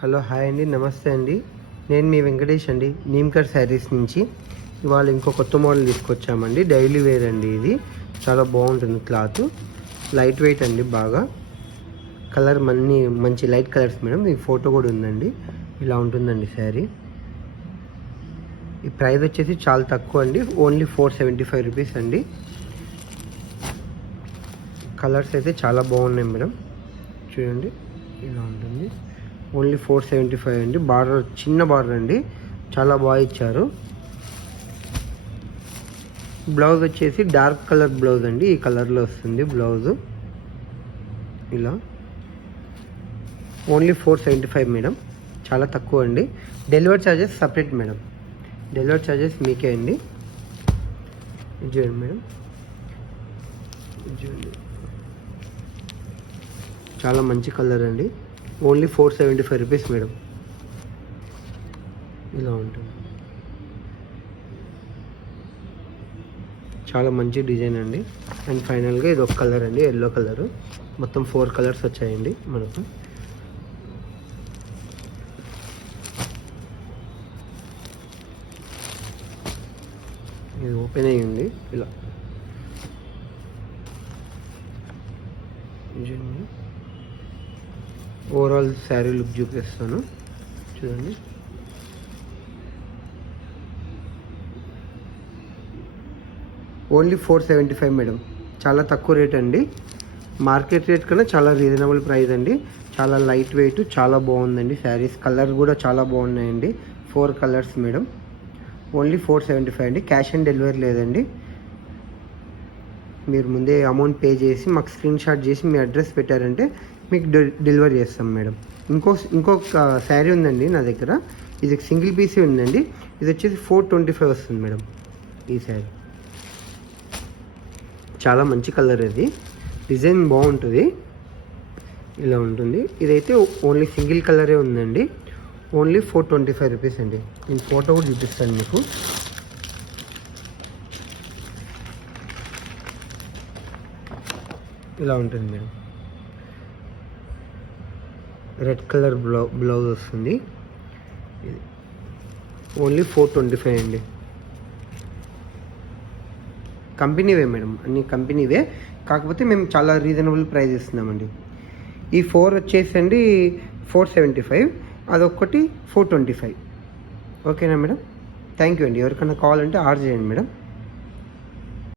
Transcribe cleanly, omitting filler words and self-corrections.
Hello hi అండి, నమస్తే అండి. నేను మీ వెంకటేష్ అండి, నీమ్కర్ శారీస్ నుంచి. ఇవాళ ఇంకో కొత్త మోడల్ తీసుకొచ్చామండి. డైలీ వేర్ అండి. ఇది చాలా బాగుంటుంది. క్లాత్ లైట్ వెయిట్ అండి. బాగా కలర్ మంచి లైట్ కలర్స్ మేడం. ఈ ఫోటో కూడా ఉందండి. ఇలా ఉంటుందండి శారీ. ఈ ప్రైస్ వచ్చేసి చాలా తక్కువ అండి. ఓన్లీ 475 రూపీస్ అండి. కలర్స్ అయితే చాలా బాగున్నాయి మేడం. చూడండి, ఇలా ఉంటుంది. ఓన్లీ 475 అండి. బార్డర్ చిన్న బార్డర్ అండి, చాలా బాగా ఇచ్చారు. బ్లౌజ్ వచ్చేసి డార్క్ కలర్ బ్లౌజ్ అండి. ఈ కలర్లో వస్తుంది బ్లౌజ్. ఇలా ఓన్లీ 475 మేడం. చాలా తక్కువ అండి. Delivery charges separate madam. Delivery charges మీకే అండి. చూడండి మేడం, చూడండి, చాలా మంచి కలర్ అండి. Only 475 rupees madam. ఇలా ఉంటుంది. చాలా మంచి డిజైన్ అండి. అండ్ ఫైనల్గా ఇది ఒక కలర్ అండి, ఎల్లో కలరు. మొత్తం 4 కలర్స్ వచ్చాయండి మనకు. ఇది ఓపెన్ అయ్యింది. ఇలా ఓవరాల్ శారీ లుక్ చూపిస్తాను. చూడండి, ఓన్లీ 475 మేడం. చాలా తక్కువ రేట్ అండి. మార్కెట్ రేట్ కన్నా చాలా రీజనబుల్ ప్రైస్ అండి. చాలా లైట్ వెయిట్, చాలా బాగుందండి శారీస్. కలర్ కూడా చాలా బాగున్నాయండి. 4 కలర్స్ మేడం. ఓన్లీ 475 అండి. క్యాష్ ఆన్ డెలివరీ లేదండి. మీరు ముందే అమౌంట్ పే చేసి మాకు స్క్రీన్ షాట్ చేసి మీ అడ్రస్ పెట్టారంటే మీకు డెలివరీ చేస్తాం మేడం. ఇంకొక శారీ ఉందండి నా దగ్గర. ఇది సింగిల్ పీసే ఉందండి. ఇది వచ్చేసి 425 వస్తుంది మేడం. ఈ శారీ చాలా మంచి కలర్. ఇది డిజైన్ బాగుంటుంది. ఇలా ఉంటుంది. ఇదైతే ఓన్లీ సింగిల్ కలరే ఉందండి. ఓన్లీ 425 రూపీస్ అండి. నేను ఫోటో కూడా చూపిస్తాను మీకు. ఇలా ఉంటుంది మేడం. రెడ్ కలర్ బ్లౌజ్ వస్తుంది. ఓన్లీ 425 అండి. కంపెనీవే మేడం, అన్ని కంపెనీవే. కాకపోతే మేము చాలా రీజనబుల్ ప్రైస్ ఇస్తున్నామండి. ఈ 4 వచ్చేసండి 475, అదొక్కటి 425. ఓకేనా మేడం? థ్యాంక్ యూ అండి. ఎవరికైనా కావాలంటే ఆర్డర్ చేయండి మేడం.